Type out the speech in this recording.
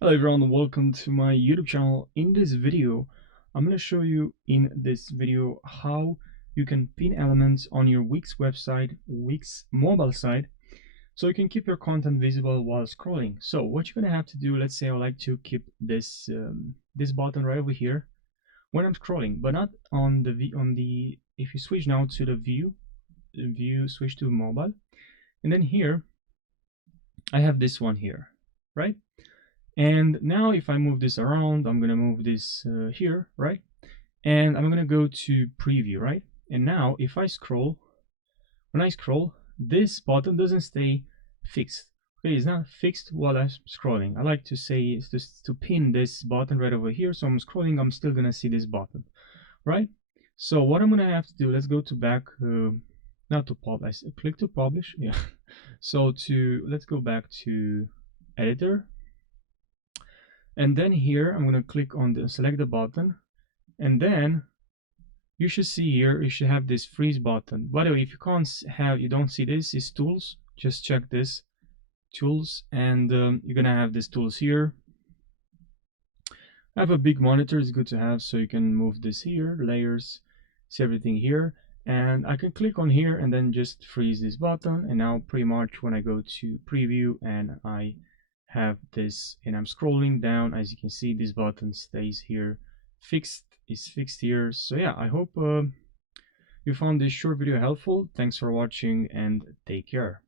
Hello everyone, welcome to my YouTube channel. In this video, I'm going to show you how you can pin elements on your Wix website, Wix mobile site, so you can keep your content visible while scrolling. So what you're going to have to do, let's say I would like to keep this button right over here when I'm scrolling, but not on the if you switch now to the view, switch to mobile, and then here I have this one here, right? And now if I move this around, I'm gonna move this here, right? And I'm gonna go to preview, right? And now if I scroll, when I scroll, this button doesn't stay fixed. Okay, it's not fixed while I'm scrolling. I like to say is just to pin this button right over here. So I'm scrolling, I'm still gonna see this button, right? So what I'm gonna have to do, let's go to back, not to publish, click to publish, yeah. So let's go back to editor, and then here I'm going to click on the select the button, and then you should see here you should have this freeze button. By the way, if you don't see this, is tools. Just check this tools, and you're gonna have these tools here. I have a big monitor, it's good to have, so you can move this here, layers, see everything here, and I can click on here and then just freeze this button. And now pretty much when I go to preview and I have this and I'm scrolling down, as you can see, this button stays here is fixed here. So yeah, I hope you found this short video helpful. Thanks for watching and take care.